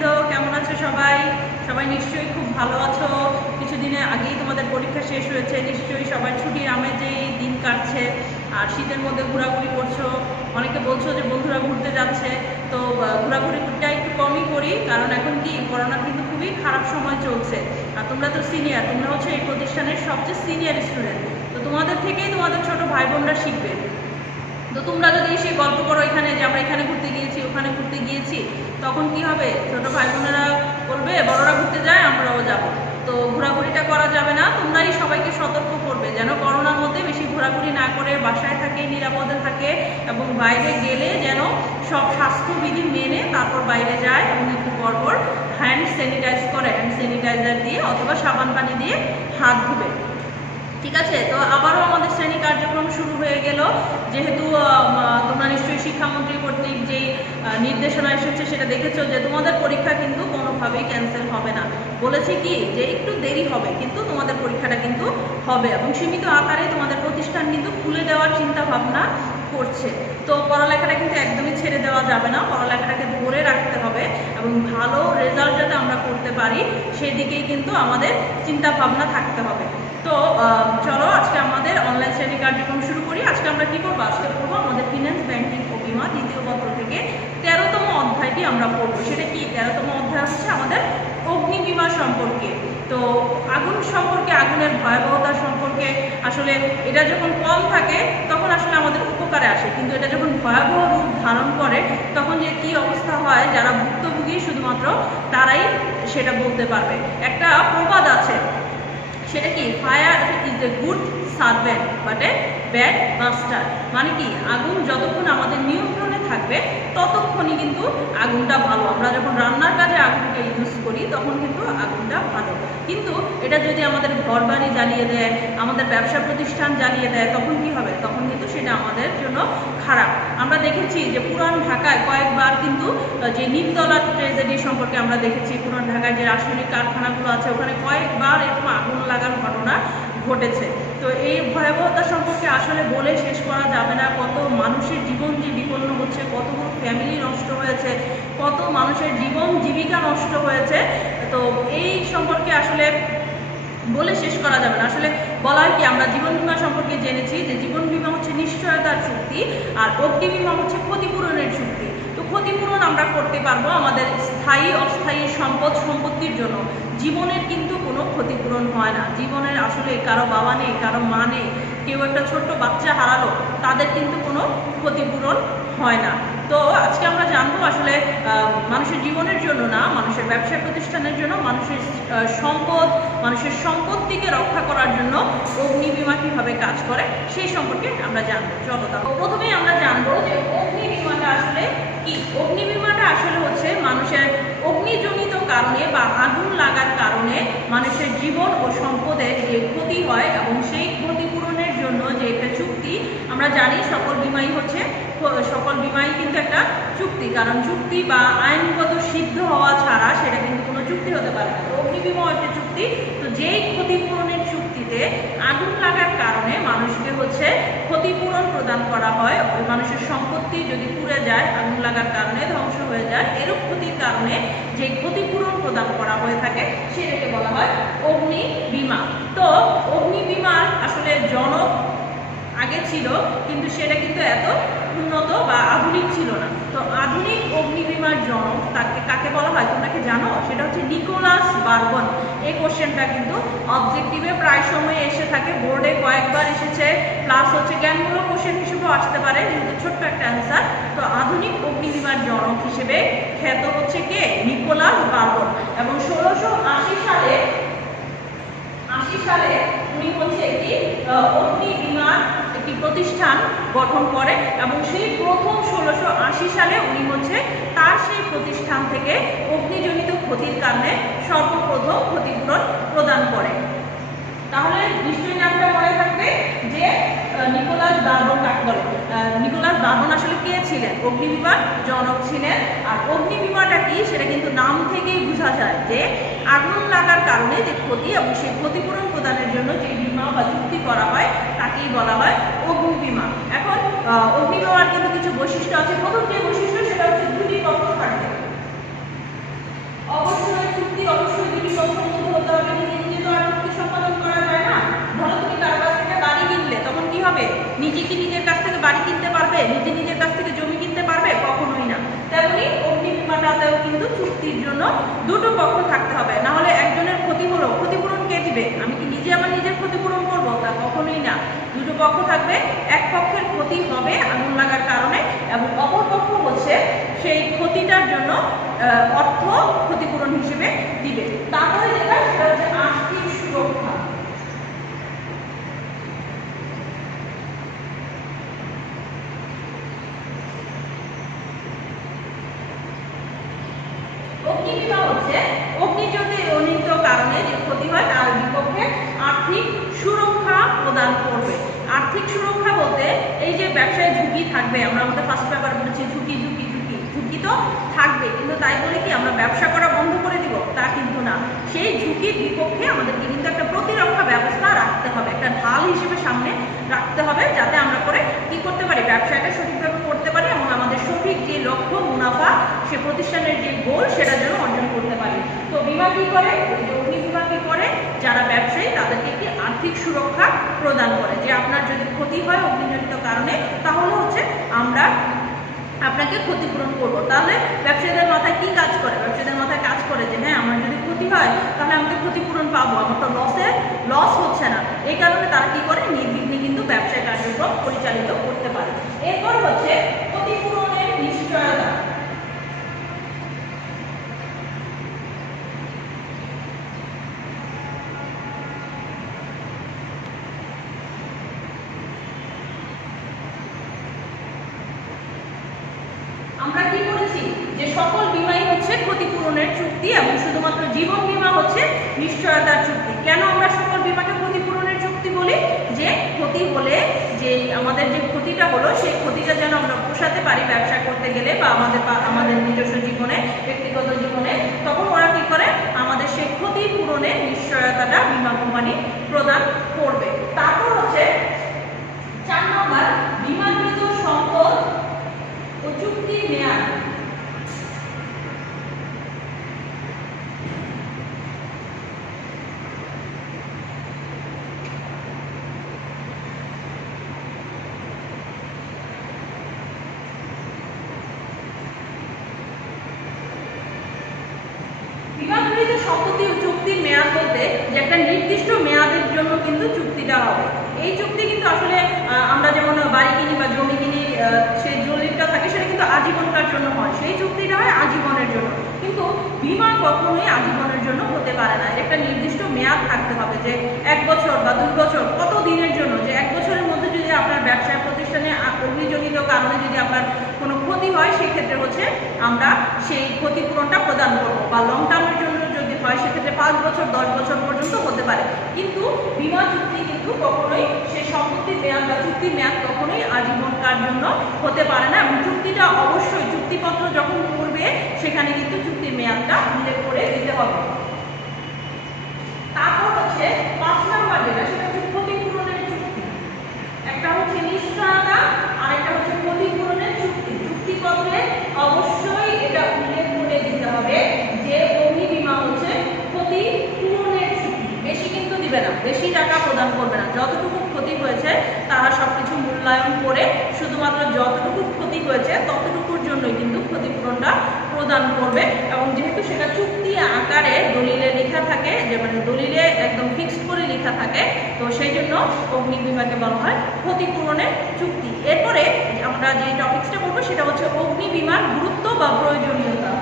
শিক্ষার্থীবৃন্দ, কেমন আছো সবাই? সবাই নিশ্চয়ই খুব ভালো আছো। কিছুদিনের আগেই তোমাদের পরীক্ষা শেষ হয়েছে, নিশ্চয়ই সবাই ছুটির আমেজেই দিন কাটছে আর শীতের মধ্যে ঘোরাঘুরি করছো। অনেকে বলছো যে বন্ধুরা ঘুরতে যাচ্ছে, তো ঘোরাঘুরিটা একটু কমই করি, কারণ এখন কি করোনার কিন্তু খুবই খারাপ সময় চলছে। আর তোমরা তো সিনিয়র, তোমরা হচ্ছে এই প্রতিষ্ঠানের সবচেয়ে সিনিয়র স্টুডেন্ট, তো তোমাদের থেকেই তোমাদের ছোট ভাই বোনরা শিখবে। তো তোমরা যদি এসে গল্প করো এখানে যে আমরা এখানে ঘুরতে গিয়েছি, ওখানে ঘুরতে গিয়েছি, তখন কি হবে? ছোট ভাই বোনেরা বলবে বড়রা ঘুরতে যায়, আমরাও যাব। তো ঘোরাঘুরিটা করা যাবে না। তোমরাই সবাইকে সতর্ক করবে যেন করোনার মধ্যে বেশি ঘোরাঘুরি না করে বাসায় থাকে, নিরাপদে থাকে, এবং বাইরে গেলে যেন সব স্বাস্থ্যবিধি মেনে তারপর বাইরে যায় এবং একটু পরপর হ্যান্ড স্যানিটাইজ করে, হ্যান্ড স্যানিটাইজার দিয়ে অথবা সাবান পানি দিয়ে হাত ধুবে। ঠিক আছে, তো আবারও আমাদের শ্রেণী কার্যক্রম শুরু হয়ে গেল। যেহেতু তোমরা নিশ্চয়ই শিক্ষামন্ত্রী কর্তৃক যেই নির্দেশনা এসেছে সেটা দেখেছো যে তোমাদের পরীক্ষা কিন্তু কোনোভাবেই ক্যান্সেল হবে না। বলেছে কি যে একটু দেরি হবে, কিন্তু তোমাদের পরীক্ষাটা কিন্তু হবে এবং সীমিত আকারে তোমাদের প্রতিষ্ঠান কিন্তু খুলে দেওয়ার চিন্তা ভাবনা করছে। তো পড়ালেখাটা কিন্তু একদমই ছেড়ে দেওয়া যাবে না, পড়ালেখাটাকে ধরে রাখতে হবে এবং ভালো রেজাল্ট যাতে আমরা করতে পারি সেদিকেই কিন্তু আমাদের চিন্তা ভাবনা থাকতে হবে। তো চলো আজকে আমাদের অনলাইন শ্রেণী কার্যক্রম শুরু করি। আজকে আমরা কি করবো? আজকে পড়বো আমাদের ফিন্যান্স ব্যাংকিং ও বিমা দ্বিতীয় পত্র থেকে 13তম অধ্যায়টি আমরা পড়বো। সেটা কি? 13তম অধ্যায় হচ্ছে আমাদের অগ্নি বিমা সম্পর্কে। তো আগুন সম্পর্কে, আগুনের ভয়াবহতা সম্পর্কে, আসলে এটা যখন কম থাকে তখন আসলে আমাদের উপকারে আসে, কিন্তু এটা যখন ভয়াবহ রূপ ধারণ করে তখন যে কি অবস্থা হয়, যারা ভুক্তভোগী শুধুমাত্র তারাই সেটা বলতে পারবে। একটা প্রবাদ আছে, সেটা কি? Fire is a good servant but a bad master. মানে কি? আগুন যতক্ষণ আমাদের নিয়ন্ত্রণে থাকবে ততক্ষণই কিন্তু আগুনটা ভালো। আমরা যখন রান্নার কাজে আগুনকে ইউজ করি তখন কিন্তু আগুনটা ভালো, কিন্তু এটা যদি আমাদের ঘর বাড়ি জ্বালিয়ে দেয়, আমাদের ব্যবসা প্রতিষ্ঠান জ্বালিয়ে দেয়, তখন কি হবে? তখন কিন্তু সেটা আমাদের জন্য খারাপ। আমরা দেখেছি যে পুরান ঢাকায় কয়েকবার কিন্তু যে নিমতলা ট্র্যাজেডি সম্পর্কে আমরা দেখেছি, পুরান ঢাকায় যে রাসায়নিক কারখানাগুলো আছে ওখানে কয়েকবার এরকম আগুন লাগার ঘটনা ঘটেছে। তো এই ভয়াবহতা সম্পর্কে আসলে বলে শেষ করা যাবে না। কত মানুষের জীবন যে বিপন্ন হচ্ছে, কতগুলো ফ্যামিলি নষ্ট হয়েছে, কত মানুষের জীবন জীবিকা নষ্ট হয়েছে, তো এই সম্পর্কে আসলে বলে শেষ করা যাবে না। আসলে বলা হয় কি, আমরা জীবন বীমা সম্পর্কে জেনেছি যে জীবন বীমা হচ্ছে নিশ্চয়তার চুক্তি আর অগ্নি বীমা হচ্ছে ক্ষতিপূরণের চুক্তি। তো ক্ষতিপূরণ আমরা করতে পারবো আমাদের স্থায়ী অস্থায়ী সম্পত্তির জন্য। জীবনের কিন্তু কোনো ক্ষতিপূরণ হয় না। জীবনের আসলে কারো বাবা নেই, কারো মা নেই, কেউ একটা ছোট্ট বাচ্চা হারালো, তাদের কিন্তু কোনো ক্ষতিপূরণ হয় না। তো আজকে আমরা জানবো আসলে মানুষের জীবনের জন্য না, মানুষের ব্যবসা প্রতিষ্ঠানের জন্য, মানুষের সম্পদ, মানুষের সম্পত্তিকে রক্ষা করার জন্য অগ্নি বীমা কীভাবে কাজ করে সেই সম্পর্কে আমরা জানবো। চলো তাহলে প্রথমেই আমরা জানবো যে অগ্নি বীমাটা আসলে কি। অগ্নি বীমাটা আসলে হচ্ছে মানুষের অগ্নিজনিত কারণে বা আগুন লাগার কারণে মানুষের জীবন ও সম্পদের যে ক্ষতি হয় এবং সেই ক্ষতিপূরণের জন্য যে একটা চুক্তি। আমরা জানি সকল বীমাই কিন্তু একটা চুক্তি, কারণ চুক্তি বা আইনগত সিদ্ধ হওয়া ছাড়া সেটা কিন্তু কোনো চুক্তি হতে পারে না। অগ্নি বীমাও একটা চুক্তি। তো যেই ক্ষতিপূরণের চুক্তিতে আগুন লাগার কারণে মানুষকে হচ্ছে ক্ষতিপূরণ প্রদান করা হয়, ওই মানুষের সম্পত্তি যদি পুড়ে যায়, আগুন লাগার কারণে ধ্বংস হয়ে যায়, এরূপ ক্ষতির কারণে যে ক্ষতিপূরণ প্রদান করা হয়ে থাকে সেটাকে বলা হয় অগ্নি বীমা। তো অগ্নি বীমার আসলে জনক আগে ছিল, কিন্তু সেটা কিন্তু এত উন্নত বা আধুনিক ছিল না। তো আধুনিক অগ্নি বীমার জনক কাকে বলা হয় তোমরা কি জানো? সেটা হচ্ছে নিকোলাস বারবন। এই কোশ্চেনটা কিন্তু অবজেক্টিভে প্রায় সময় এসে থাকে, বোর্ডে কয়েকবার এসেছে, প্লাস হচ্ছে জ্ঞানমূলক কোশ্চেন হিসেবেও আসতে পারে, কিন্তু ছোট্ট একটা অ্যান্সার। তো আধুনিক অগ্নি বীমার জনক হিসেবে খ্যাত হচ্ছে কে? Nicolas bourbon. এবং 1680 সালে উনি হচ্ছে একটি অগ্নি বীমার একটি প্রতিষ্ঠান গঠন করে এবং সেই প্রথম 1680 সালে উনি হচ্ছে তার সেই প্রতিষ্ঠান থেকে অগ্নিজনিত ক্ষতির কারণে সর্বপ্রথম ক্ষতিপূরণ প্রদান করে। তাহলে নিশ্চয়ই নামটা মনে থাকবে যে নিকোলাস বারবন কাকে বলে। নিকোলাস বারবন আসলে কে ছিলেন? অগ্নি বীমার জনক ছিলেন। আর অগ্নি বীমাটা কি সেটা কিন্তু নাম থেকেই বোঝা যায় যে আগুন লাগার কারণে যে ক্ষতি এবং সেই ক্ষতিপূরণ প্রদানের জন্য যে বীমা বা চুক্তি করা হয় তাকেই বলা হয় অগ্নি বীমা। এখন অগ্নি বীমার কিন্তু কিছু বৈশিষ্ট্য আছে। প্রথম যে বৈশিষ্ট্য সেটা হচ্ছে দুটি পক্ষ থাকবে। চুক্তির জন্য দুটো পক্ষ থাকতে হবে, না হলে একজনের ক্ষতি হলো, ক্ষতিপূরণ কে দিবে? আমি কি নিজে আমার নিজের ক্ষতিপূরণ করবো? তা কখনোই না। দুটো পক্ষ থাকবে, এক পক্ষের ক্ষতি হবে আগুন লাগার কারণে এবং অপর পক্ষ হচ্ছে সেই ক্ষতিটার জন্য অর্থ ক্ষতিপূরণ হিসেবে দিবে। তারপরে যেটা সেটা হচ্ছে আর্থিক সুরক্ষা। অগ্নিবীমা হচ্ছে অগ্নিজনিত কারণে যে ক্ষতি হয় তার বিপক্ষে আর্থিক সুরক্ষা প্রদান করবে। আর্থিক সুরক্ষা বলতে এই যে ব্যবসায় ঝুঁকি থাকবে, আমরা আমাদের ফার্স্ট পেপার বলেছি ঝুঁকি ঝুঁকি ঝুঁকি ঝুঁকি তো থাকবে, কিন্তু তাই বলে কি আমরা ব্যবসা করা বন্ধ করে দিব? তা কিন্তু না। সেই ঝুঁকির বিপক্ষে আমাদেরকে কিন্তু একটা প্রতিরক্ষা ব্যবস্থা রাখতে হবে, একটা ঢাল হিসেবে সামনে রাখতে হবে, যাতে আমরা করে কি করতে পারি, ব্যবসাটা সঠিকভাবে করতে পারি এবং আমাদের সঠিক যে লক্ষ্য মুনাফা সে প্রতিষ্ঠানের যে গোল সেটা যেন অর্জন করতে পারি। তো বিমা কি করে? অগ্নি বিমা কি করে? যারা ব্যবসায়ী তাদেরকে একটি আর্থিক সুরক্ষা প্রদান করে, যে আপনার যদি ক্ষতি হয় অগ্নিজনিত কারণে তাহলে হচ্ছে আমরা আপনাকে ক্ষতিপূরণ করব। তাহলে ব্যবসায়ীদের মাথায় কি কাজ করে? ব্যবসায়ীদের মাথায় কাজ করে যে হ্যাঁ, আমার যদি ক্ষতি হয় তাহলে আমি তো ক্ষতিপূরণ পাবো, আমার তো লস হচ্ছে না। এই কারণে তারা কি করে, নির্বিঘ্নে কিন্তু ব্যবসায় কার্যক্রম পরিচালিত করতে পারে। এরপর হচ্ছে ক্ষতিপূরণের নিশ্চয়তা। আমরা কি বলেছি যে সকল বীমাই হচ্ছে ক্ষতিপূরণের চুক্তি এবং শুধুমাত্র জীবন বীমা হচ্ছে নিশ্চয়তার চুক্তি। কেন আমরা সকল বীমাকে ক্ষতিপূরণের চুক্তি বলি? যে ক্ষতি হলে যে আমাদের যে ক্ষতিটা হলো সেই ক্ষতিটা যেন আমরা পোষাতে পারি ব্যবসা করতে গেলে বা আমাদের নিজস্ব জীবনে, ব্যক্তিগত জীবনে, তখন ওরা কি করে, আমাদের সেই ক্ষতিপূরণের নিশ্চয়তাটা বীমা কোম্পানি প্রদান করবে। তারপর হচ্ছে 4 নম্বর, বীমাকৃত সম্পদ ও চুক্তির মেয়াদ। বীমাকৃত সম্পত্তি ও চুক্তির মেয়াদ বলতে যে একটা নির্দিষ্ট মেয়াদের জন্য কিন্তু চুক্তিটা হবে। এই চুক্তি কিন্তু আসলে আমরা যেমন বাড়ি কিনি বা জমি কিনি, সেই জমিটা থাকে সেটা কিন্তু আজীবনকার জন্য হয়, সেই চুক্তিটা হয় আজীবনের জন্য। কিন্তু বীমা কখনোই আজীবনের জন্য হতে পারে না, একটা নির্দিষ্ট মেয়াদ থাকতে হবে, যে 1 বছর বা 2 বছর, কত দিনের জন্য, যে 1 বছরের মধ্যে যদি আপনার ব্যবসায় প্রতিষ্ঠানে অগ্নিজনিত কারণে যদি আপনার কোনো ক্ষতি হয় সেক্ষেত্রে হচ্ছে আমরা সেই ক্ষতিপূরণটা প্রদান করবো, বা লং টার্মের জন্য যদি হয় সেক্ষেত্রে 5 বছর 10 বছর পর্যন্ত হতে পারে। কিন্তু বীমা চুক্তি কিন্তু কখনোই সেই সম্পত্তির মেয়াদ বা চুক্তির মেয়াদ কখনোই আজীবনকার জন্য হতে পারে না, এবং চুক্তিটা অবশ্যই চুক্তিপত্র যখন করবে সেখানে কিন্তু চুক্তির মেয়াদটা উল্লেখ করে দিতে হবে। তারপর হচ্ছে 5 নম্বর যেটা, সেটা হচ্ছে ক্ষতিপূরণের চুক্তি। একটা হচ্ছে নিশ্চয়তা আর একটা হচ্ছে ক্ষতিপূরণের চুক্তি। চুক্তিপত্রে অবশ্যই এটা উল্লেখ করে দিতে হবে যে অগ্নি বীমা হচ্ছে ক্ষতিপূরণের চুক্তি। বেশি কিন্তু দিবে না, বেশি টাকা প্রদান করবে না, যতটুকু ক্ষতি হয়েছে তারা সবকিছু মূল্যায়ন করে শুধুমাত্র যতটুকু ক্ষতি হয়েছে ততটুকুর জন্যই কিন্তু ক্ষতিপূরণটা প্রদান করবে। এবং যেহেতু সেটা চুক্তি আকারে দলিলে লেখা থাকে, যে মানে দলিলে একদম ফিক্সড করে লেখা থাকে, তো সেই জন্য অগ্নি বীমাকে বলা হয় ক্ষতিপূরণের চুক্তি। এরপরে আমরা যে টপিকসটা করবো সেটা হচ্ছে অগ্নি বীমার গুরুত্ব বা প্রয়োজনীয়তা।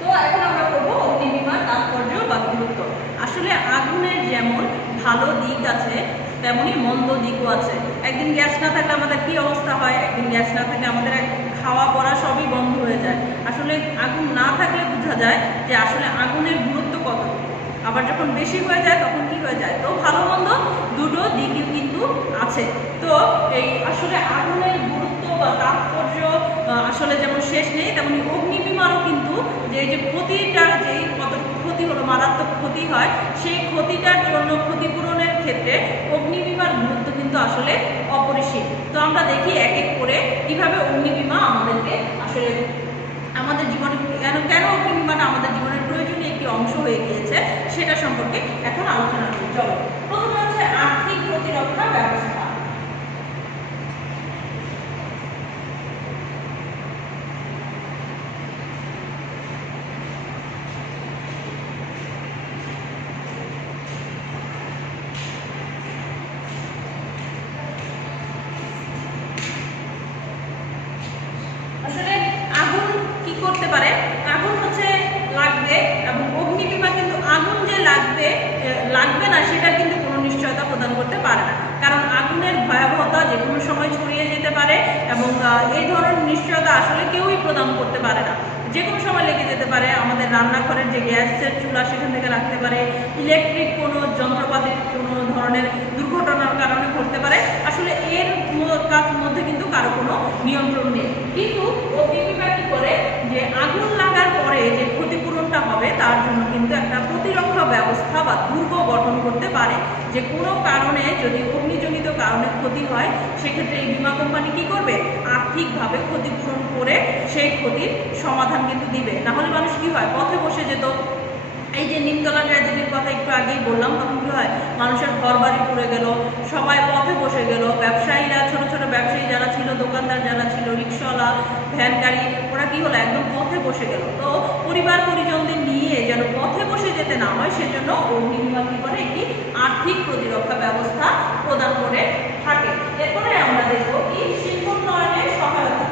তো এখন আমরা করবো অগ্নি বীমার তাৎপর্য বা গুরুত্ব। আসলে আগুনের যেমন ভালো দিক আছে তেমনই মন্দ দিকও আছে। একদিন গ্যাস না থাকলে আমাদের কি অবস্থা হয়, একদিন গ্যাস না থাকলে আমাদের খাওয়া পড়া সবই বন্ধ হয়ে যায়। আসলে আগুন না থাকলে বোঝা যায় যে আসলে আগুনের গুরুত্ব কতটুকু। আবার যখন বেশি হয়ে যায় তখন কি হয়ে যায়। তো ভালো মন্দ দুটো দিকই কিন্তু আছে। তো এই আসলে আগুনের গুরুত্ব বা তাৎপর্য আসলে যেমন শেষ নেই, তেমনি অগ্নি বীমারও কিন্তু যে ক্ষতিটার যেই কতটুকু ক্ষতি হলো, মারাত্মক ক্ষতি হয়, সেই ক্ষতিটার জন্য ক্ষতিপূরণের ক্ষেত্রে অগ্নি বীমার গুরুত্ব কিন্তু আসলে অপরিসীম। তো আমরা দেখি এক এক করে কিভাবে অগ্নি বীমা আমাদেরকে আসলে আমাদের জীবনে কেন অগ্নি বীমাটা আমাদের জীবনের প্রয়োজনীয় একটি অংশ হয়ে গিয়েছে সেটা সম্পর্কে এখন আলোচনা করি। চলো, প্রথমে হচ্ছে আর্থিক প্রতিরক্ষা ব্যবস্থা। এবং এই ধরনের নিশ্চয়তা আসলে কেউই প্রদান করতে পারে না। যে কোনো সময় লেগে যেতে পারে। আমাদের রান্নাঘরের যে গ্যাসের চুলা সেখান থেকে রাখতে পারে, ইলেকট্রিক কোনো যন্ত্রপাতির কোনো ধরনের দুর্ঘটনার কারণে ঘটতে পারে। আসলে এর মধ্যে কিন্তু কারো কোনো নিয়ন্ত্রণ নেই। কিন্তু অগ্নিবিমা কি করে যে আগুন লাগার পরে যে ক্ষতিপূরণটা হবে তার জন্য কিন্তু একটা প্রতিরক্ষা ব্যবস্থা বা দুর্গ গঠন করতে পারে। যে কোনো কারণে যদি অগ্নিজনিত কারণে ক্ষতি হয় সেক্ষেত্রে এই বিমা কোম্পানি কি করবে, আর্থিকভাবে ক্ষতিপূরণ করে সেই ক্ষতির সমাধান কিন্তু দিবে। নাহলে মানুষ কি হয়, পথে বসে যেত। এই যে নিমতলা ট্র্যাজেডির কথা একটু আগেই বললাম, তখন কি হয়, মানুষের ঘর বাড়ি পুড়ে গেল, সবাই পথে বসে গেল। ব্যবসায়ীরা, ছোট ছোট ব্যবসায়ী যারা ছিল, দোকানদার যারা ছিল, রিক্সাওয়ালা, ভ্যান গাড়ি, ওরা কি হলো, একদম পথে বসে গেল। তো পরিবার পরিজনদের নিয়ে যেন পথে বসে যেতে না হয় সেজন্য অগ্নিবিমা কি করে, একটি আর্থিক প্রতিরক্ষা ব্যবস্থা প্রদান করে থাকে। এরপরে আমরা দেখব কি শিল্পোন্নয়নের সহায়তা।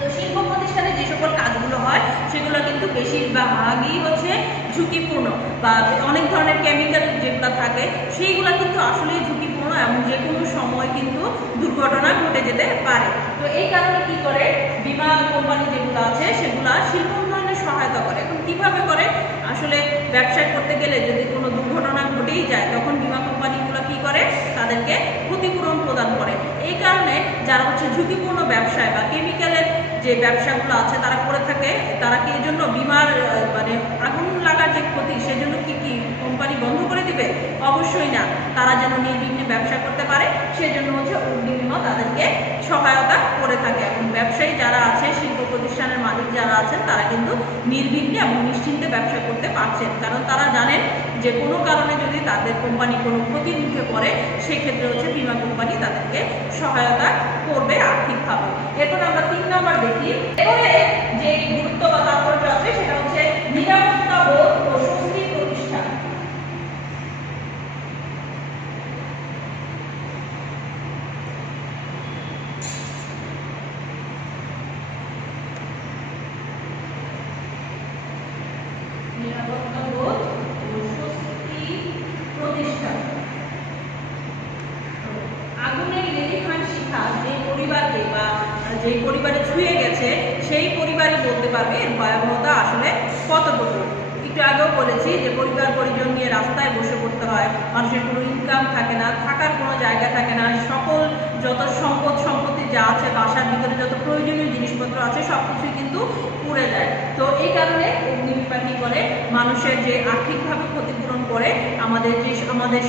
তো শিল্প প্রতিষ্ঠানে যে সকল কাজগুলো হয় সেগুলো কিন্তু বেশিরভাগই হচ্ছে ঝুঁকিপূর্ণ, বা অনেক ধরনের কেমিক্যাল যেগুলো থাকে সেইগুলো কিন্তু আসলেই ঝুঁকিপূর্ণ এবং যে কোনো সময় কিন্তু দুর্ঘটনা ঘটে যেতে পারে। তো এই কারণে কি করে, বিমা কোম্পানি যেগুলো আছে সেগুলো শিল্প উন্নয়নে সহায়তা করে। এখন কিভাবে করে, আসলে ব্যবসা করতে গেলে যদি কোনো দুর্ঘটনা ঘটেই যায় তখন বিমা কোম্পানিগুলো কি করে, তাদেরকে ক্ষতিপূরণ প্রদান করে। এই কারণে যারা হচ্ছে ঝুঁকিপূর্ণ ব্যবসায় বা কেমিক্যালের যে ব্যবসাগুলো আছে তারা করে থাকে, তারা কি এই জন্য বিমার মানে আগুন লাগার যে ক্ষতি সেজন্য কি কোম্পানি বন্ধ করে দিবে? অবশ্যই না। তারা যেন নির্বিঘ্নে ব্যবসা করতে পারে সেজন্য হচ্ছে অগ্নিবিমা তাদেরকে সহায়তা করে থাকে। এবং ব্যবসায়ী যারা আছে, শিল্প প্রতিষ্ঠানের মালিক যারা আছেন, তারা কিন্তু নির্বিঘ্নে এবং নিশ্চিন্তে ব্যবসা করতে পারছেন, কারণ তারা জানেন যে কোনো কারণে যদি তাদের কোম্পানি কোনো ক্ষতির মুখে পড়ে সেক্ষেত্রে হচ্ছে বিমা কোম্পানি তাদেরকে সহায়তা করবে আর্থিকভাবে। এরপর আমরা 3 নম্বর দেখি। এবারে যে গুরুত্ব বা তাৎপর্য আছে সেটা হচ্ছে নিরাপত্তা বোধ ও স্বস্তির প্রতিষ্ঠা। নিরাপত্তা বোধ ও স্বস্তি প্রতিষ্ঠা। আগুনের লেলিহান শিখা যে পরিবারকে বা যে পরিবারে ছুঁয়ে গেছে সেই পরিবারই বলতে পারবে এর ভয়াবহতা আসলে কতটুকু। একটু আগেও বলেছি যে পরিবার পরিজন নিয়ে রাস্তায় বসে পড়তে হয়, মানুষের কোনো ইনকাম থাকে না, থাকার কোনো জায়গা থাকে না, সকল যত সম্পত্তি যা আছে, বাসার ভিতরে যত প্রয়োজনীয় জিনিসপত্র আছে সব কিছুই কিন্তু পুড়ে যায়। তো এই কারণে অগ্নিবিমা কি করে, মানুষের যে আর্থিকভাবে ক্ষতিপূরণ করে আমাদের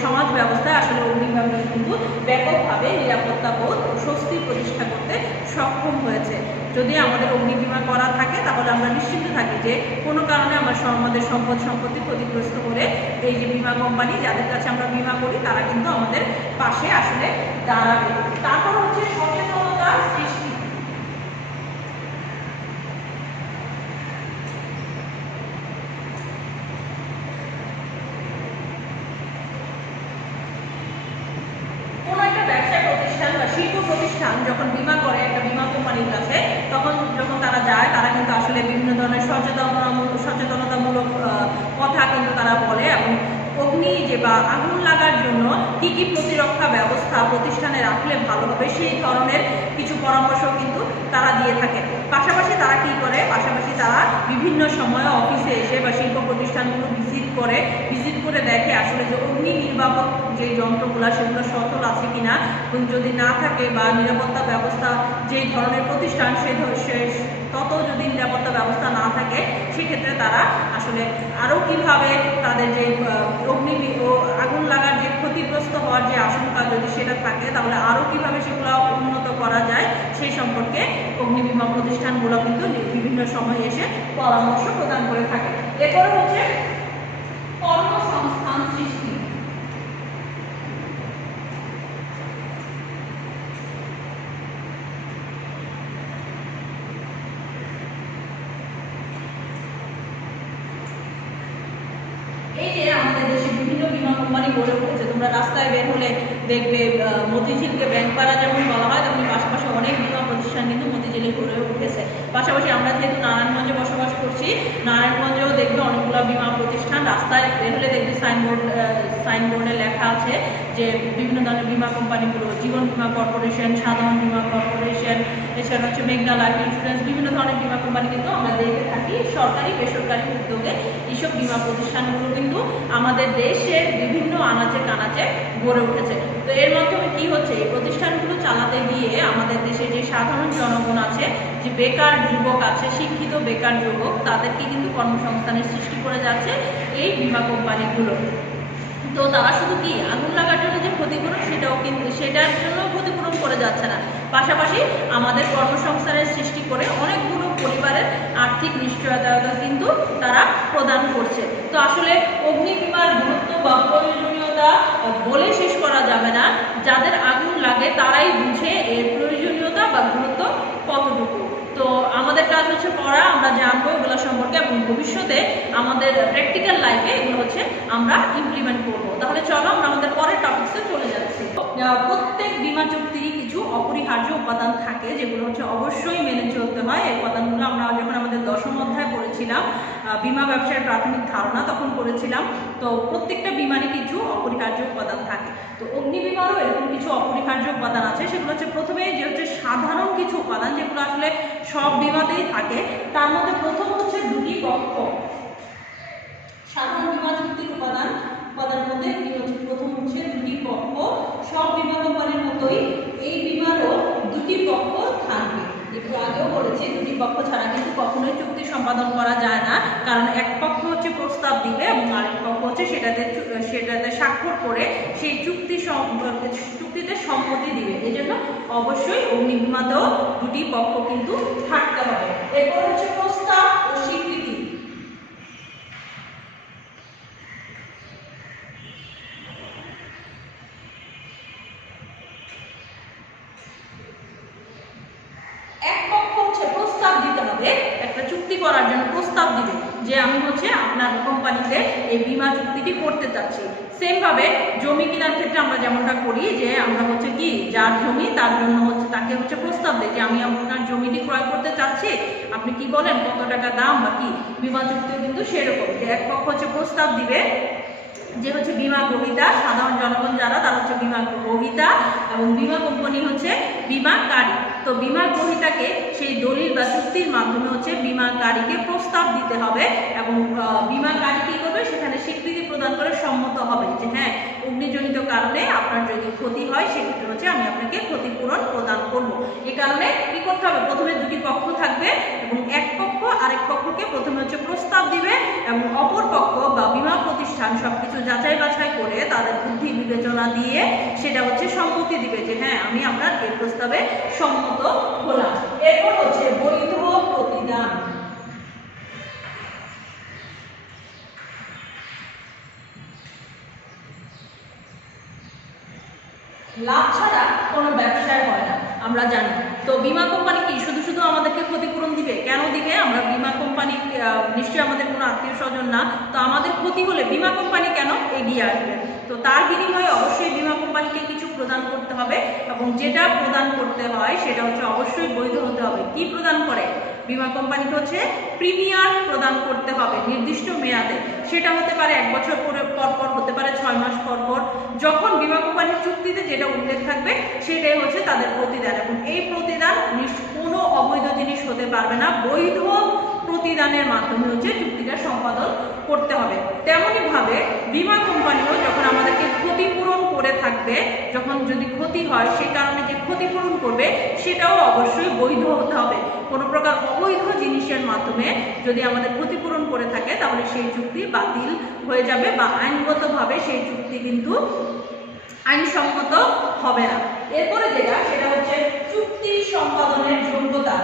সমাজ ব্যবস্থায় আসলে অগ্নিবিমা কিন্তু ব্যাপকভাবে নিরাপত্তা বোধ ও স্বস্তি প্রতিষ্ঠা করতে সক্ষম হয়েছে। যদি আমাদের অগ্নিবিমা করা থাকে তাহলে আমরা নিশ্চিন্ত থাকি যে কোনো কারণে আমাদের সম্পত্তি ক্ষতিগ্রস্ত করে এই যে বিমা কোম্পানি যাদের কাছে আমরা বিমা করি তারা কিন্তু আমাদের পাশে আসলে দাঁড়াবে। তারপর হচ্ছে সচেতনতা সৃষ্টি। শিল্প প্রতিষ্ঠান যখন বিমা করে একটা বিমা কোম্পানির কাছে, তখন যখন তারা যায় তারা কিন্তু আসলে বিভিন্ন ধরনের সচেতনতামূলক কথা কিন্তু তারা বলে এবং বা আগুন লাগার জন্য কি কি প্রতিরক্ষা ব্যবস্থা প্রতিষ্ঠানে রাখলে ভালো হবে সেই ধরনের কিছু পরামর্শ কিন্তু তারা দিয়ে থাকে। পাশাপাশি তারা কি করে, তারা বিভিন্ন সময়ে অফিসে এসে বা শিল্প প্রতিষ্ঠানগুলো ভিজিট করে দেখে আসলে যে অগ্নি নির্বাপক যে যন্ত্রগুলো সেগুলো সচল আছে কিনা, এবং যদি না থাকে বা নিরাপত্তা ব্যবস্থা যেই ধরনের প্রতিষ্ঠান তত যদি নিরাপত্তা ব্যবস্থা না থাকে সেক্ষেত্রে তারা আসলে আরও কিভাবে তাদের যে আগুন লাগার যে ক্ষতিগ্রস্ত হওয়ার যে আশঙ্কা যদি সেটা থাকে তাহলে আরও কিভাবে সেগুলো উন্নত করা যায় সেই সম্পর্কে অগ্নিবিমা প্রতিষ্ঠানগুলো কিন্তু বিভিন্ন সময় এসে পরামর্শ প্রদান করে থাকে। এরপরে হচ্ছে কর্মসংস্থান সৃষ্টি। এই যে আমাদের দেশে বিভিন্ন বীমা কোম্পানি গড়ে উঠেছে, তোমরা রাস্তায় বের হলে দেখবে মতিঝিলকে ব্যাংকপাড়া যেমন বলা হয়, তেমনি পাশাপাশি অনেক বীমা প্রতিষ্ঠান কিন্তু মতিঝিলে গড়ে উঠেছে। পাশাপাশি আমরা যেহেতু নারায়ণগঞ্জে বসবাস করছি, নারায়ণগঞ্জেও দেখবে অনেকগুলো বীমা প্রতিষ্ঠান, রাস্তায় বের হলে দেখবে সাইনবোর্ডে লেখা আছে যে বিভিন্ন ধরনের বীমা কোম্পানিগুলো, জীবন বীমা কর্পোরেশন, সাধারণ বীমা কর্পোরেশন, এছাড়া হচ্ছে মেঘনা লাইফ ইন্স্যুরেন্স, বিভিন্ন ধরনের বীমা কোম্পানি কিন্তু আমরা দেখে থাকি। সরকারি বেসরকারি উদ্যোগে এইসব বীমা প্রতিষ্ঠানগুলো কিন্তু আমাদের দেশের বিভিন্ন আনাচে কানাচে গড়ে উঠেছে। তো এর মাধ্যমে কি হচ্ছে, এই প্রতিষ্ঠানগুলো চালাতে গিয়ে আমাদের দেশে যে সাধারণ জনগণ আছে, যে বেকার যুবক আছে, শিক্ষিত বেকার যুবক, তাদেরকে কিন্তু কর্মসংস্থানের সৃষ্টি করে যাচ্ছে এই বীমা কোম্পানিগুলো। তো তারা শুধু কি আগুন লাগার জন্য যে ক্ষতিপূরণ, সেটাও কিন্তু সেটার জন্য ক্ষতিপূরণ করে যাচ্ছে না, পাশাপাশি আমাদের কর্মসংস্থানের সৃষ্টি করে অনেকগুলো পরিবারের আর্থিক নিশ্চয়তা কিন্তু তারা প্রদান করছে। তো আসলে অগ্নি বীমার গুরুত্ব বা প্রয়োজনীয়তা বলে শেষ করা যাবে না। যাদের আগুন লাগে তারাই বুঝে এর প্রয়োজনীয়তা বা গুরুত্ব কতটুকু। তো আমাদের কাজ হচ্ছে পড়া, আমরা জানবো এগুলো সম্পর্কে, এবং ভবিষ্যতে আমাদের প্র্যাকটিক্যাল লাইফে এগুলো হচ্ছে আমরা ইমপ্লিমেন্ট করবো। তাহলে চলো আমরা আমাদের পরের টপিকসে চলে যাচ্ছি। প্রত্যেক বীমা চুক্তিরই কিছু অপরিহার্য উপাদান থাকে, যেগুলো হচ্ছে অবশ্যই মেনে চলতে হয়। এই উপাদানগুলো আমরা যখন আমাদের 10ম অধ্যায় পড়েছিলাম, বীমা ব্যবসায়ের প্রাথমিক ধারণা, তখন পড়েছিলাম। তো প্রত্যেকটা বীমারই কিছু অপরিহার্য উপাদান থাকে। তো অগ্নি বীমারও এরকম কিছু অপরিহার্য উপাদান আছে। সেগুলো হচ্ছে প্রথমে যে হচ্ছে সাধারণ কিছু উপাদান, যেগুলো আসলে সব বীমাতেই থাকে। তার মধ্যে প্রথম হচ্ছে দুটি পক্ষ। সাধারণ বীমা চুক্তির উপাদানের মধ্যে প্রথম হচ্ছে দুটি পক্ষ। সব বীমা কোম্পানির মতোই এই বীমারও দুটি পক্ষ থাকবে। একটু আগেও বলেছি, দুটি পক্ষ ছাড়া কিন্তু কখনোই চুক্তি সম্পাদন করা যায় না, কারণ এক পক্ষ হচ্ছে প্রস্তাব দিবে এবং আরেক পক্ষ হচ্ছে সেটাতে স্বাক্ষর করে সেই চুক্তিতে সম্মতি দিবে। এই জন্য অবশ্যই অগ্নি বীমাতেও দুটি পক্ষ কিন্তু থাকতে হবে। এরপর হচ্ছে প্রস্তাব ও স্বীকৃতি। এক পক্ষ হচ্ছে প্রস্তাব দিতে হবে, একটা চুক্তি করার জন্য প্রস্তাব দিবে যে আমি হচ্ছে আপনার কোম্পানিতে এই বীমা চুক্তিটি করতে চাচ্ছি। সেম ভাবে জমি কেনার ক্ষেত্রে আমরা যেমনটা করি, যে আমরা হচ্ছে কি যার জমি তার জন্য হচ্ছে তাকে হচ্ছে প্রস্তাব দেয় যে আমি আপনার জমিটি ক্রয় করতে চাচ্ছি, আপনি কি বলেন কত টাকা দাম বা কি। বীমা চুক্তিও কিন্তু সেরকম, যে এক পক্ষ হচ্ছে প্রস্তাব দিবে, যে হচ্ছে বীমা গ্রহীতা, সাধারণ জনগণ যারা, তারা হচ্ছে বীমা গ্রহীতা, এবং বীমা কোম্পানি হচ্ছে বীমাকারী। তো বীমা গ্রহীতাকে সেই দলিল বা চুক্তির মাধ্যমে হচ্ছে বীমাকারীকে প্রস্তাব দিতে হবে, এবং বীমাকারী কী করবে, সেখানে স্বীকৃতি প্রদান করে সম্মত হবে যে হ্যাঁ, অগ্নিজনিত কারণে আপনার যদি ক্ষতি হয় সেক্ষেত্রে হচ্ছে আমি আপনাকে ক্ষতিপূরণ প্রদান করব। এই কারণে কী করতে হবে, প্রথমে দুটি পক্ষ থাকবে এবং এক পক্ষ আরেক পক্ষকে প্রথমে হচ্ছে প্রস্তাব দিবে, এবং অপর পক্ষ বা বীমা প্রতিষ্ঠান সবকিছু যাচাই বাছাই করে তাদের বুদ্ধি বিবেচনা দিয়ে সেটা হচ্ছে সম্মতি দিবে যে হ্যাঁ, আমি আপনার এই প্রস্তাবে সম্মত হলাম। এরপর হচ্ছে বৈধ প্রতিদান। লাভ ছাড়া কোনো ব্যবসায় হয় না, আমরা জানি। তো বীমা কোম্পানি কি শুধু শুধু আমাদেরকে ক্ষতিপূরণ দিবে? কেন দিবে? আমরা বীমা কোম্পানি নিশ্চয়ই আমাদের কোনো আত্মীয় স্বজন না, তো আমাদের ক্ষতি হলে বীমা কোম্পানি কেন এগিয়ে আসবে? তো তার বিনিময়ে অবশ্যই বীমা কোম্পানিকে কিছু প্রদান করতে হবে, এবং যেটা প্রদান করতে হয় সেটা হচ্ছে অবশ্যই বৈধ হতে হবে। কি প্রদান করে? বীমা কোম্পানিকে হচ্ছে প্রিমিয়াম প্রদান করতে হবে নির্দিষ্ট মেয়াদে। সেটা হতে পারে 1 বছর পর পর, হতে পারে 6 মাস পর পর। যখন বীমা কোম্পানির চুক্তিতে যেটা উল্লেখ থাকবে সেটাই হচ্ছে তাদের প্রতিদান, এবং এই প্রতিদান কোনো অবৈধ জিনিস হতে পারবে না। বৈধ প্রতিদানের মাধ্যমে হচ্ছে চুক্তিটা সম্পাদন করতে হবে। তেমনইভাবে বীমা কোম্পানিও যখন আমাদেরকে ক্ষতিপূরণ করে থাকবে, যখন যদি ক্ষতি হয় সে কারণে যে ক্ষতিপূরণ করবে সেটাও অবশ্যই বৈধ হতে হবে। কোনো প্রকার অবৈধ জিনিসের মাধ্যমে যদি আমাদের ক্ষতিপূরণ করে থাকে তাহলে সেই চুক্তি বাতিল হয়ে যাবে, বা আইনগতভাবে সেই চুক্তি কিন্তু আইনসম্মত হবে না। এরপরে যেটা, সেটা হচ্ছে চুক্তি সম্পাদনের যোগ্যতা।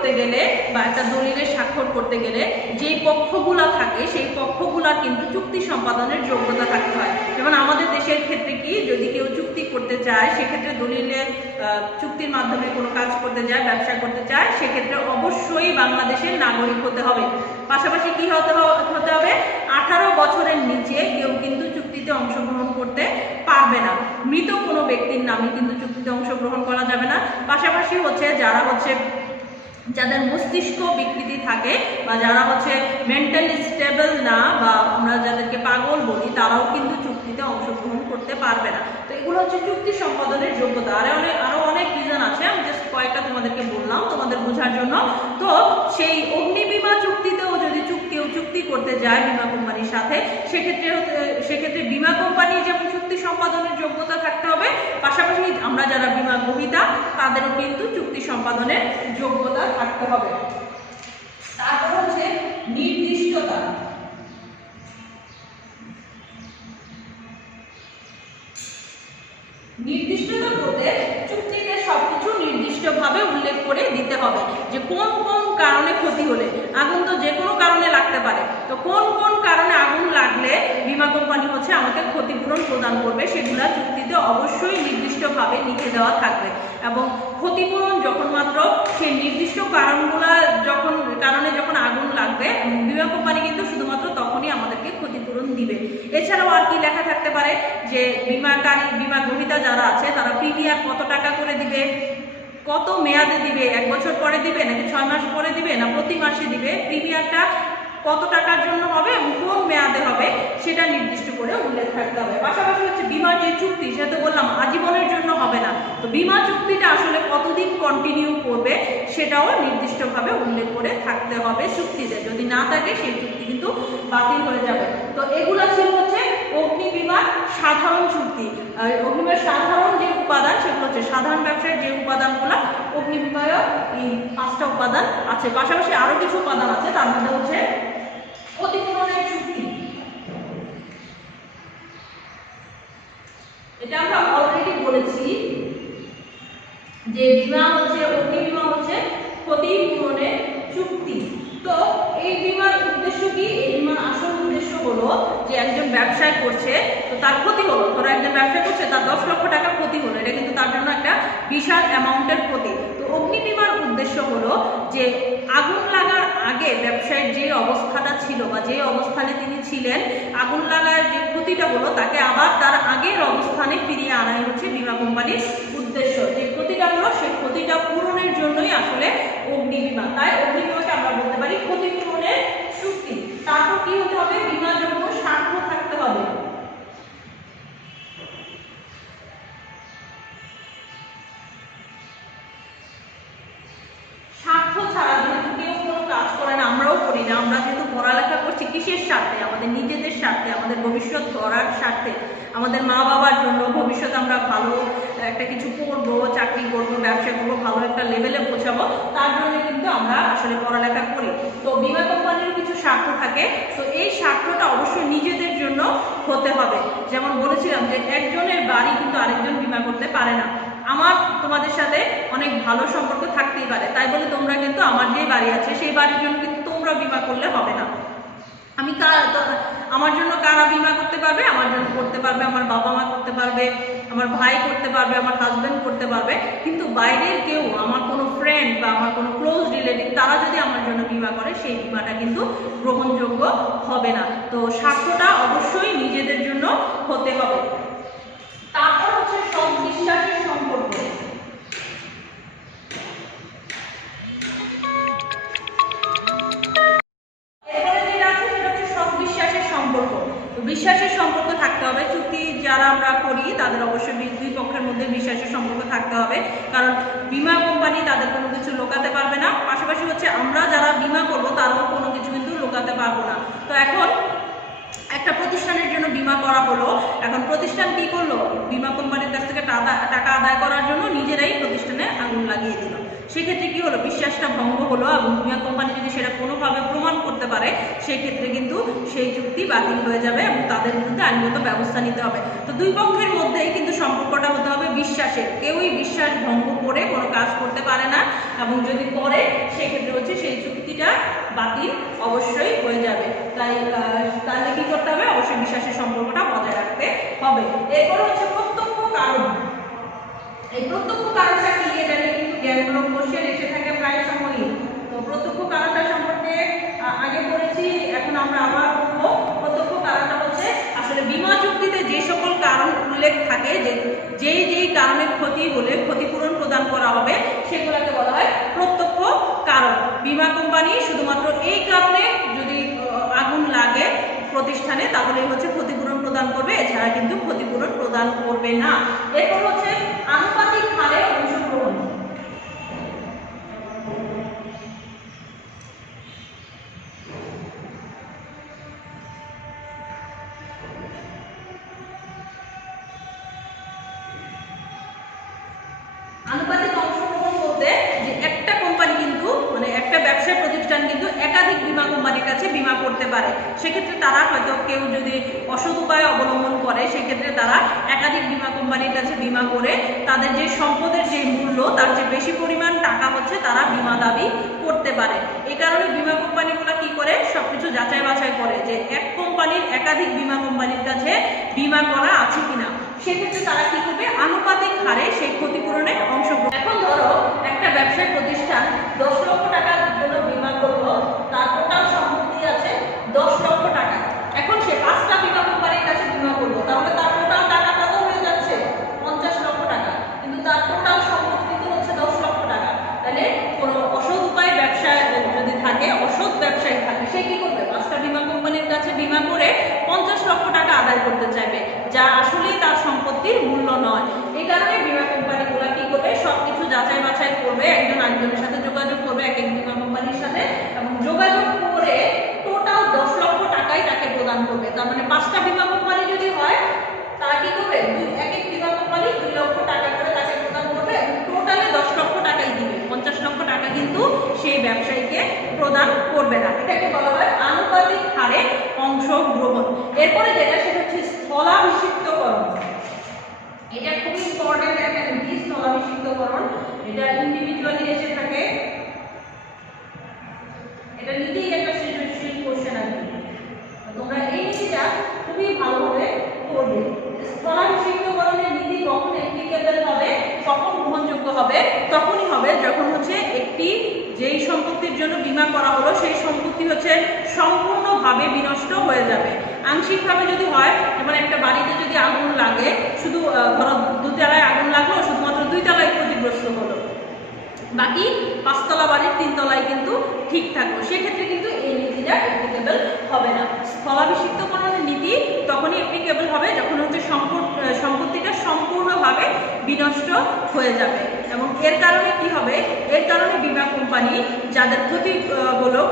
করতে গেলে বা একটা দলিলে স্বাক্ষর করতে গেলে যেই পক্ষগুলা থাকে সেই পক্ষগুলার কিন্তু চুক্তি সম্পাদনের যোগ্যতা থাকতে হয়। যেমন আমাদের দেশের ক্ষেত্রে কি, যদি কেউ চুক্তি করতে চায় সেক্ষেত্রে দলিলে চুক্তির মাধ্যমে কোনো কাজ করতে যায়, ব্যবসা করতে চায়, সেক্ষেত্রে অবশ্যই বাংলাদেশের নাগরিক হতে হবে। পাশাপাশি কি হতে হবে, 18 বছরের নিচে কেউ কিন্তু চুক্তিতে অংশগ্রহণ করতে পারবে না। মৃত কোনো ব্যক্তির নামে কিন্তু চুক্তিতে অংশগ্রহণ করা যাবে না। পাশাপাশি যাদের মস্তিষ্ক বিকৃতি থাকে বা যারা মেন্টালি স্টেবল না, বা আমরা যাদেরকে পাগল বলি, তারাও কিন্তু চুক্তিতে অংশগ্রহণ করতে পারবে না। তো এগুলো চুক্তি সম্পাদনের যোগ্যতা। আরো অনেক রিজন আছে, আমি জাস্ট কয়েকটা তোমাদেরকে বললাম তোমাদের বোঝার জন্য। তো সেই অগ্নিবীমা চুক্তিতেও যদি কেউ চুক্তি করতে যায় বীমা কোম্পানির সাথে, সেক্ষেত্রে বীমা কোম্পানির যেমন চুক্তি সম্পাদনের যোগ্যতা থাকতে হবে, পাশাপাশি আমরা যারা বীমা গ্রহীতা তাদেরও কিন্তু চুক্তি সম্পাদনের যোগ্যতা থাকতে হবে। তারপর নির্দিষ্টতা। নির্দিষ্টতা বলতে চুক্তিতে সবকিছু নির্দিষ্টভাবে উল্লেখ করে দিতে হবে যে কোন কোন কারণে ক্ষতি হলে, আগুন তো যে কোনো কারণে লাগতে পারে, তো কোন কোন কারণে আগুন লাগলে বীমা কোম্পানি আমাকে ক্ষতিপূরণ প্রদান করবে, সেগুলা চুক্তিতে অবশ্যই নির্দিষ্টভাবে লিখে দেওয়া থাকবে। এবং ক্ষতিপূরণ যখন মাত্র সেই নির্দিষ্ট কারণে যখন আগুন লাগবে, বীমা কোম্পানি কিন্তু শুধুমাত্র তখনই আমাদেরকে ক্ষতিপূরণ দিবে। এছাড়াও আর কি লেখা থাকতে পারে যে বীমা গ্রহীতা যারা আছে তারা প্রিমিয়াম কত টাকা করে দিবে, কত মেয়াদে দিবে, 1 বছর পরে দিবে নাকি 6 মাস পরে দিবে না প্রতি মাসে দিবে, প্রিমিয়ামটা কত টাকার জন্য হবে এবং কোন মেয়াদে হবে সেটা নির্দিষ্ট করে উল্লেখ থাকতে হবে। পাশাপাশি বীমার যে চুক্তি, সেটা তো বললাম আজীবনের জন্য হবে না, তো বীমা চুক্তিটা আসলে কতদিন কন্টিনিউ করবে সেটাও নির্দিষ্টভাবে উল্লেখ করে থাকতে হবে চুক্তিতে। যদি না থাকে সেই চুক্তি কিন্তু বাতিল হয়ে যাবে। তো এগুলা ছিল অগ্নিবীমার সাধারণ চুক্তি। অগ্নিবীমার সাধারণ যে উপাদান সেগুলো সাধারণ ব্যবসায়ের যে উপাদানগুলো, অগ্নিবীমায়ও এই 5টা উপাদান আছে। পাশাপাশি আরো কিছু উপাদান আছে, তার মধ্যে ক্ষতিপূরণের চুক্তি। এটা আমরা অলরেডি বলেছি যে অগ্নিবীমা ক্ষতিপূরণের চুক্তি। তো এই বীমার উদ্দেশ্য কি? এই বীমার আসল উদ্দেশ্য হলো যে একজন ব্যবসায় করছে, তো তার ক্ষতি হলো, ধরো একজন ব্যবসা করছে, তার 10 লক্ষ টাকা ক্ষতি হলো, এটা কিন্তু তার জন্য একটা বিশাল অ্যামাউন্টের ক্ষতি। তো অগ্নিবীমার উদ্দেশ্য হলো যে আগুন লাগার আগে ব্যবসায়ের যে অবস্থাটা ছিল বা যে অবস্থানে তিনি ছিলেন, আগুন লাগার যে ক্ষতিটা হলো তাকে আবার তার আগের অবস্থানে ফিরিয়ে আনাই বীমা কোম্পানির উদ্দেশ্য। যে ক্ষতিটা হলো সেই ক্ষতিটা পূরণের জন্যই আসলে অগ্নিবীমা। তাই অগ্নিবীমাকে আমরা বলতে পারি ক্ষতিপূরণের চুক্তি। তারপর কি হতে হবে? বীমাযোগ্য স্বার্থ থাকতে হবে। স্বার্থ ছাড়া যেহেতু কেউ কোনো কাজ করে না, আমরাও করি না, আমরা যেহেতু পড়ালেখা করছি কিসের স্বার্থে? আমাদের নিজেদের স্বার্থে, আমাদের ভবিষ্যৎ গড়ার স্বার্থে, আমাদের মা বাবার জন্য, ভবিষ্যৎ আমরা ভালো একটা কিছু করবো, চাকরি করবো, ব্যবসা করবো, ভালো একটা লেভেলে পৌঁছাবো, তার জন্য কিন্তু আমরা আসলে পড়ালেখা করি। তো বীমা কোম্পানির কিছু স্বার্থ থাকে, তো এই স্বার্থটা অবশ্যই নিজেদের জন্য হতে হবে। যেমন বলেছিলাম যে একজনের বাড়ি কিন্তু আরেকজন বীমা করতে পারে না। আমার তোমাদের সাথে অনেক ভালো সম্পর্ক থাকতেই পারে, তাই বলে তোমরা কিন্তু আমার যে বাড়ি আছে সেই বাড়ির জন্য কিন্তু তোমরা বীমা করলে হবে না। আমার জন্য কারা বীমা করতে পারবে? আমার জন্য করতে পারবে আমার বাবা মা, করতে পারবে আমার ভাই, করতে পারবে আমার হাজবেন্ড, করতে পারবে। কিন্তু বাইরের কেউ, আমার কোনো ফ্রেন্ড বা আমার কোনো ক্লোজ রিলেটিভ, তারা যদি আমার জন্য বীমা করে সেই বীমাটা কিন্তু গ্রহণযোগ্য হবে না। তো স্বার্থটা অবশ্যই নিজেদের জন্য হতে হবে। তারপর সৎবিশ্বাসের সম্পর্ক। বিশ্বাসের সম্পর্ক থাকতে হবে। চুক্তি যারা আমরা করি তাদের অবশ্যই দুই পক্ষের মধ্যে বিশ্বাসের সম্পর্ক থাকতে হবে, কারণ বীমা কোম্পানি তাদের কোনো কিছু লুকাতে পারবে না। পাশাপাশি আমরা যারা বীমা করব তারাও কোনো কিছু কিন্তু লুকাতে পারবো না। তো এখন একটা প্রতিষ্ঠানের জন্য বীমা করা হলো, এখন প্রতিষ্ঠান কি করলো? বীমা কোম্পানির কাছ থেকে টাকা আদায় করার জন্য নিজেরাই প্রতিষ্ঠানে আগুন লাগিয়ে দিল। সেক্ষেত্রে কি হলো? বিশ্বাসটা ভঙ্গ হলো, এবং বীমা কোম্পানি যদি সেটা কোনোভাবে প্রমাণ করতে পারে সেক্ষেত্রে কিন্তু সেই চুক্তি বাতিল হয়ে যাবে এবং তাদের বিরুদ্ধে আইনগত ব্যবস্থা নিতে হবে। তো দুই পক্ষের মধ্যেই কিন্তু সম্পর্কটা হতে হবে বিশ্বাসের। কেউই বিশ্বাস ভঙ্গ করে কোনো কাজ করতে পারে না, এবং যদি করে সেক্ষেত্রে হচ্ছে সেই চুক্তিটা বাতিল অবশ্যই হয়ে যাবে। তাহলে কি করতে হবে, অবশ্যই বিশ্বাসের সম্পর্কটা বজায় রাখতে হবে। এরপর হচ্ছে প্রত্যক্ষ কারণ। এই প্রত্যক্ষ কারণটা কি, এটা নিয়ে কিন্তু জ্ঞানমূলক কোশ্চেন এসে থাকে প্রায় সময়ই। তো প্রত্যক্ষ কারণটা সম্পর্কে আগে বলেছি, এখন আমরা আবার বলবো। প্রত্যক্ষ কারণটা হচ্ছে আসলে বীমা চুক্তিতে যে সকল কারণ উল্লেখ থাকে, যেই কারণে ক্ষতি হলে ক্ষতিপূরণ প্রদান করা হবে সেগুলোকে বলা হয় প্রত্যক্ষ কারণ। বীমা কোম্পানি শুধুমাত্র এই কারণে যদি আগুন লাগে প্রতিষ্ঠানে তাহলেই হচ্ছে ক্ষতিপূরণ প্রদান করবে, এছাড়া কিন্তু ক্ষতিপূরণ প্রদান করবে না। এরপর হচ্ছে আনুপাতিক হারে অংশগ্রহণ। আনুপাতিক অংশগ্রহণ বলতে যে একটা কোম্পানি কিন্তু মানে একটা ব্যবসায় প্রতিষ্ঠান কিন্তু একাধিক বীমা কোম্পানির কাছে বীমা করতে পারে। সেক্ষেত্রে তারা হয়তো কেউ যদি অসৎ উপায় অবলম্বন করে সেক্ষেত্রে তারা একাধিক বীমা কোম্পানির কাছে বীমা করে তাদের যে সম্পদের যে মূল্য তার যে বেশি পরিমাণ টাকা হচ্ছে তারা বীমা দাবি করতে পারে। এই কারণে বীমা কোম্পানিগুলো কি করে, সবকিছু যাচাই বাছাই করে যে এক কোম্পানির একাধিক বীমা কোম্পানির কাছে বীমা করা আছে কিনা। সেক্ষেত্রে তারা কি করবে, আনুপাতিক হারে সেই ক্ষতিপূরণে অংশগ্রহণ। এখন ধরো একটা ব্যবসায় প্রতিষ্ঠান 10 লক্ষ টাকার জন্য বীমা করলো, তার টোটাল সম্পত্তি আছে 10 লক্ষ টাকা। এখন সে 5টা বীমা কোম্পানির কাছে বীমা করলো, তাহলে তার টোটাল টাকা কত হয়ে যাচ্ছে, 50 লক্ষ টাকা। কিন্তু তার টোটাল সম্পত্তি কিন্তু হচ্ছে 10 লক্ষ টাকা। তাহলে কোনো অসৎ উপায় ব্যবসায় যদি থাকে, অসৎ ব্যবসায়ী থাকে, সে কি করবে, 5টা বীমা কোম্পানির কাছে বীমা করে 50 লক্ষ টাকা আদায় করতে চাইবে, যা আসলেই তার সম্পত্তির মূল্য নয়। এই কারণে বীমা কোম্পানিগুলো কি করবে, সবকিছু যাচাই বাছাই করবে, একজন আরেকজনের সাথে যোগাযোগ করবে, এক এক বীমা কোম্পানির সাথে, এবং যোগাযোগ করে টোটাল 10 লক্ষ টাকাই তাকে প্রদান করবে। তার মানে 5টা বীমা কোম্পানি যদি হয় তারা কি করবে, এক এক বীমা কোম্পানি 2 লক্ষ টাকা করে তাকে প্রদান করবে এবং টোটালে 10 লক্ষ টাকাই দিবে। 50 লক্ষ টাকা কিন্তু সেই ব্যবসায়ীকে প্রদান করবে না। এটাকে বলা হয় আনুপাতিক হারে অংশগ্রহণ। এরপরে যেটা সেটা হচ্ছে স্থলাভিষিক্তকরণ। এটা খুব ইম্পর্টেন্ট একটা নীতি, স্থলাভিষিক্তকরণ। এটা ইন্ডিভিজুয়ালি এসে থাকে, এটা নীতি একটা সৃজনশীল কোশ্চেন আছে। তোমরা এই নীতিটা খুবই ভালোভাবে করবে। স্থলাভিষিক্তকরণের নীতি কখন অ্যাপ্লিকেবল হবে, কখন গ্রহণযোগ্য হবে, তখনই হবে যখন হচ্ছে একটি যেই সম্পত্তির জন্য বীমা করা হলো সেই সম্পত্তি হচ্ছে সম্পূর্ণভাবে বিনষ্ট হয়ে যাবে। আংশিকভাবে যদি হয়, যেমন একটা বাড়িতে যদি আগুন লাগে, শুধু ধরো 2 তলায় আগুন লাগলো, শুধুমাত্র 2 তলায় ক্ষতিগ্রস্ত হলো, বাকি 5 তলা বাড়ির 3 তলায় কিন্তু ঠিক থাকলো, সেক্ষেত্রে কিন্তু এই নীতিটা অ্যাপ্লিকেবল হবে না। স্থলাভিষিক্তকরণের নীতি তখনই অ্যাপ্লিকেবল হবে যখন হচ্ছে সম্পত্তিটা সম্পূর্ণভাবে বিনষ্ট হয়ে যাবে। এবং এর কারণে কি হবে, এর কারণে বীমা কোম্পানি যাদের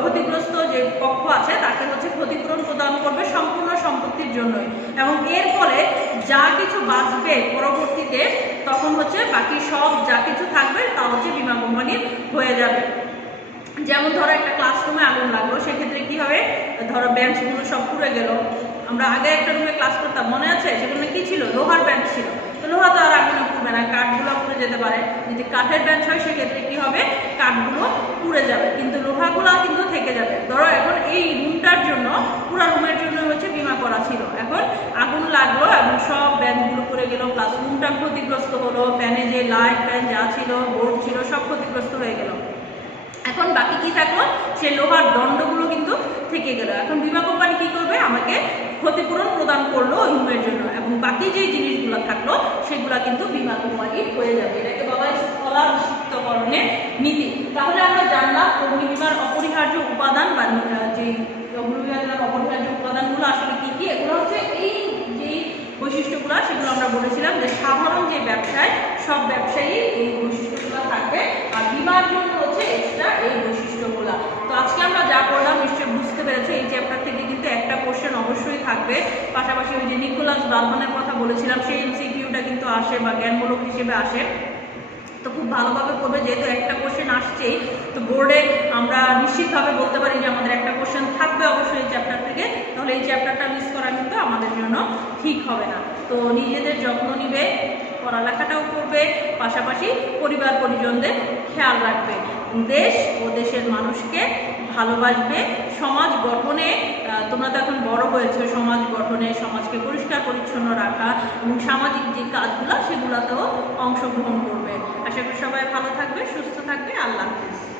ক্ষতিগ্রস্ত যে পক্ষ আছে তাকে হচ্ছে ক্ষতিপূরণ প্রদান করবে সম্পূর্ণ সম্পত্তির জন্যই, এবং এর ফলে যা কিছু বাঁচবে পরবর্তীতে তখন হচ্ছে বাকি সব যা কিছু থাকবে তা হচ্ছে বীমা কোম্পানির হয়ে যাবে। যেমন ধরো একটা ক্লাসরুমে আগুন লাগলো, সেক্ষেত্রে কি হবে, ধরো বেঞ্চগুলো সব পুড়ে গেল। আমরা আগে একটা রুমে ক্লাস করতাম, মনে আছে, সেগুলো কি ছিল, লোহার বেঞ্চ ছিল। তো লোহা তো আর আগুনে পুড়বে না, কাঠগুলো পুড়ে যেতে পারে। যদি কাঠের বেঞ্চ হয় সেক্ষেত্রে কি হবে, কাঠগুলো পুড়ে যাবে কিন্তু লোহাগুলো কিন্তু থেকে যাবে। ধরো এখন এই রুমটার জন্য, পুরো রুমের জন্য হচ্ছে বীমা করা ছিল, এখন আগুন লাগলো এবং সব বেঞ্চগুলো পুড়ে গেল, প্লাস রুমটা ক্ষতিগ্রস্ত হলো, ফ্যানে যে লাইট ফ্যান যা ছিল, বোর্ড ছিল, সব ক্ষতিগ্রস্ত হয়ে গেল। এখন বাকি কি থাকলো, সেই লোহার দণ্ডগুলো কিন্তু থেকে গেল। এখন বীমা কোম্পানি কি করবে, আমাকে ক্ষতিপূরণ প্রদান করলো ওই রুমের জন্য, এবং বাকি যে জিনিসগুলো থাকলো সেগুলো কিন্তু বীমা কোম্পানি হয়ে যাবে। এটাকে বলা হয় স্থলাভিষিক্তকরণের নীতি। তাহলে আমরা জানলাম অগ্নি বীমার অপরিহার্য উপাদান বা যে অগ্নি বীমার অপরিহার্য উপাদানগুলো আসলে কি কি। এগুলো হচ্ছে এই যে বৈশিষ্ট্যগুলো, সেগুলো আমরা বলেছিলাম যে সাধারণ যে ব্যবসায় সব ব্যবসায়ী এই বৈশিষ্ট্যগুলো থাকবে, আর বীমার জন্য হচ্ছে এক্সট্রা এই বৈশিষ্ট্যগুলো। তো আজকে আমরা যা পড়লাম নিশ্চয়ই বুঝতে পেরেছি, এই চ্যাপ্টার থেকে কিন্তু একটা কোশ্চেন অবশ্যই থাকবে। পাশাপাশি ওই যে নিকোলাস বার্মানের কথা বলেছিলাম, সেই এমসিকিউটা কিন্তু আসে বা জ্ঞানমূলক হিসেবে আসে। তো খুব ভালোভাবে করবে, যেহেতু একটা কোশ্চেন আসছেই, তো বোর্ডে আমরা নিশ্চিতভাবে বলতে পারি যে আমাদের একটা কোশ্চেন থাকবে অবশ্যই এই চ্যাপ্টার থেকে। তাহলে এই চ্যাপ্টারটা মিস করা কিন্তু আমাদের জন্য ঠিক হবে না। তো নিজেদের যত্ন নিবে, পড়ালেখাটাও করবে, পাশাপাশি পরিবার পরিজনদের খেয়াল রাখবে, দেশ ও দেশের মানুষকে ভালোবাসবে, সমাজ গঠনে তোমরা তো এখন বড় হয়েছে, সমাজ গঠনে, সমাজকে পরিষ্কার পরিচ্ছন্ন রাখা এবং সামাজিক যে কাজগুলো সেগুলোতেও অংশগ্রহণ করবে। আশা করি সবাই ভালো থাকবে, সুস্থ থাকবে। আল্লাহ হাফিজ।